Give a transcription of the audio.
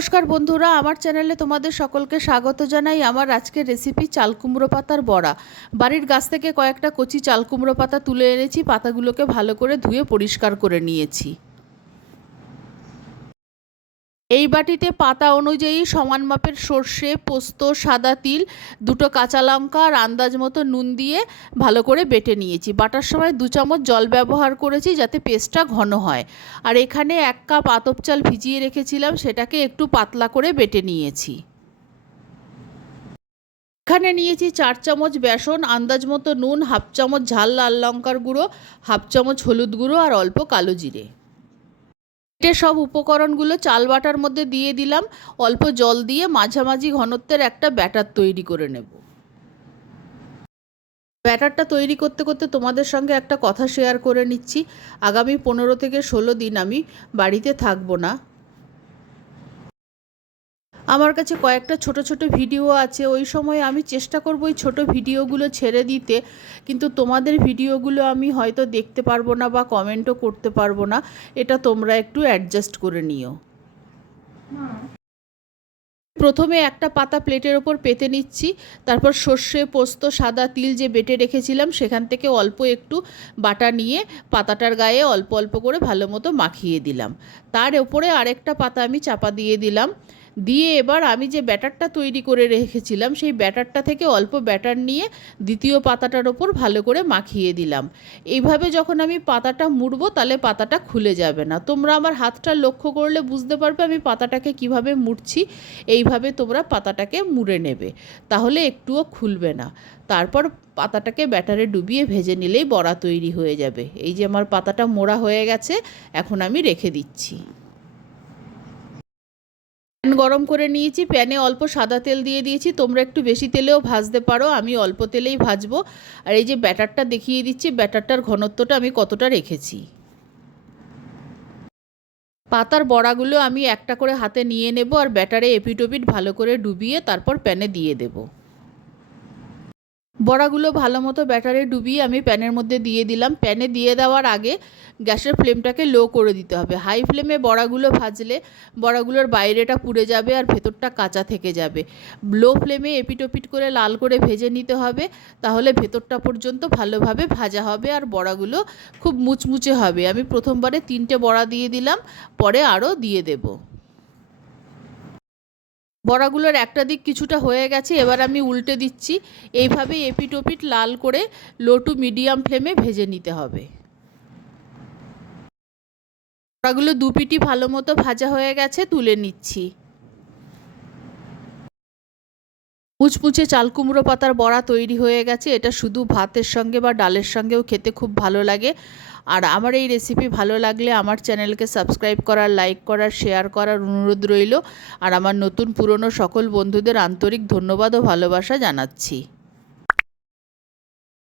নমস্কার বন্ধুরা, আমার চ্যানেলে তোমাদের সকলকে স্বাগত জানাই। আমার আজকের রেসিপি চাল কুমড়ো পাতার বড়া। বাড়ির গাছ থেকে কয়েকটা কচি চাল কুমড়ো পাতা তুলে এনেছি, পাতাগুলোকে ভালো করে ধুয়ে পরিষ্কার করে নিয়েছি। এই বাটিতে পাতা অনুযায়ী সমান মাপের সর্ষে, পোস্ত, সাদা তিল, দুটো কাঁচা লঙ্কা আর আন্দাজ মতো নুন দিয়ে ভালো করে বেটে নিয়েছি। বাটার সময় 2 চামচ জল ব্যবহার করেছি যাতে পেস্টটা ঘন হয়। আর এখানে 1 কাপ আতপ চাল ভিজিয়ে রেখেছিলাম, সেটাকে একটু পাতলা করে বেটে নিয়েছি। এখানে নিয়েছি 4 চামচ বেসন, আন্দাজ মতো নুন, হাফ চামচ ঝাল লাল লঙ্কার গুঁড়ো, হাফ চামচ হলুদ গুঁড়ো আর অল্প কালো জিরে। সব উপকরণগুলো চাল বাটার মধ্যে দিয়ে দিলাম। অল্প জল দিয়ে মাঝামাঝি ঘনত্বের একটা ব্যাটার তৈরি করে নেব। ব্যাটারটা তৈরি করতে করতে তোমাদের সঙ্গে একটা কথা শেয়ার করে নিচ্ছি। আগামী 15 থেকে 16 দিন আমি বাড়িতে থাকবো না। আমার কাছে কয়েকটা ছোট ছোট ভিডিও আছে, ওই সময় আমি চেষ্টা করব ওই ছোট ভিডিওগুলো ছেড়ে দিতে, কিন্তু তোমাদের ভিডিওগুলো আমি হয়তো দেখতে পারবো না বা কমেন্টও করতে পারবো না। এটা তোমরা একটু অ্যাডজাস্ট করে নিও। প্রথমে একটা পাতা প্লেটের ওপর পেতে নিচ্ছি, তারপর সর্ষে, পোস্ত, সাদা তিল যে বেটে রেখেছিলাম সেখান থেকে অল্প একটু বাটা নিয়ে পাতাটার গায়ে অল্প অল্প করে ভালো মতো মাখিয়ে দিলাম। তার ওপরে আরেকটা পাতা আমি চাপা দিয়ে দিলাম। দিয়ে এবার আমি যে ব্যাটারটা তৈরি করে রেখেছিলাম সেই ব্যাটারটা থেকে অল্প ব্যাটার নিয়ে দ্বিতীয় পাতাটার ওপর ভালো করে মাখিয়ে দিলাম। এইভাবে যখন আমি পাতাটা মুড়বো তাহলে পাতাটা খুলে যাবে না। তোমরা আমার হাতটা লক্ষ্য করলে বুঝতে পারবে আমি পাতাটাকে কিভাবে মুড়ছি। এইভাবে তোমরা পাতাটাকে মুড়ে নেবে, তাহলে একটুও খুলবে না। তারপর পাতাটাকে ব্যাটারে ডুবিয়ে ভেজে নিলেই বড়া তৈরি হয়ে যাবে। এই যে আমার পাতাটা মোড়া হয়ে গেছে, এখন আমি রেখে দিচ্ছি। প্যান গরম করে নিয়েছি, প্যানে অল্প সাদা তেল দিয়ে দিয়েছি। তোমরা একটু বেশি তেলেও ভাজতে পারো, আমি অল্প তেলেই ভাজবো। আর এই যে ব্যাটারটা দেখিয়ে দিচ্ছি, ব্যাটারটার ঘনত্বটা আমি কতটা রেখেছি। পাতার বড়াগুলো আমি একটা করে হাতে নিয়ে নেব আর ব্যাটারে এপিটোপিট ভালো করে ডুবিয়ে তারপর প্যানে দিয়ে দেবো। বড়াগুলো ভালো মতো ব্যাটারে ডুবিয়ে আমি প্যানের মধ্যে দিয়ে দিলাম। প্যানে দিয়ে দেওয়ার আগে গ্যাসের ফ্লেমটাকে লো করে দিতে হবে। হাই ফ্লেমে বড়াগুলো ভাজলে বড়াগুলোর বাইরেটা পুড়ে যাবে আর ভেতরটা কাঁচা থেকে যাবে। লো ফ্লেমে এপিটোপিট করে লাল করে ভেজে নিতে হবে, তাহলে ভেতরটা পর্যন্ত ভালোভাবে ভাজা হবে আর বড়াগুলো খুব মুচমুচে হবে। আমি প্রথমবারে 3টে বড়া দিয়ে দিলাম, পরে আরও দিয়ে দেবো। বড়াগুলোর একটা দিক কিছুটা হয়ে গেছে, এবার আমি উল্টে দিচ্ছি। এইভাবে এপিটোপিট লাল করে লো টু মিডিয়াম ফ্লেমে ভেজে নিতে হবে। বড়াগুলো দুপিটি ভালো মতো ভাজা হয়ে গেছে, তুলে নিচ্ছি। মুচমুচে চাল কুমড়ো পাতার বড়া তৈরি হয়ে গেছে। এটা শুধু ভাতের সঙ্গে বা ডালের সঙ্গেও খেতে খুব ভালো লাগে। আর আমার এই রেসিপি ভালো লাগলে আমার চ্যানেলকে সাবস্ক্রাইব করার, লাইক করার, শেয়ার করার অনুরোধ রইল। আর আমার নতুন পুরনো সকল বন্ধুদের আন্তরিক ধন্যবাদ ও ভালোবাসা জানাচ্ছি।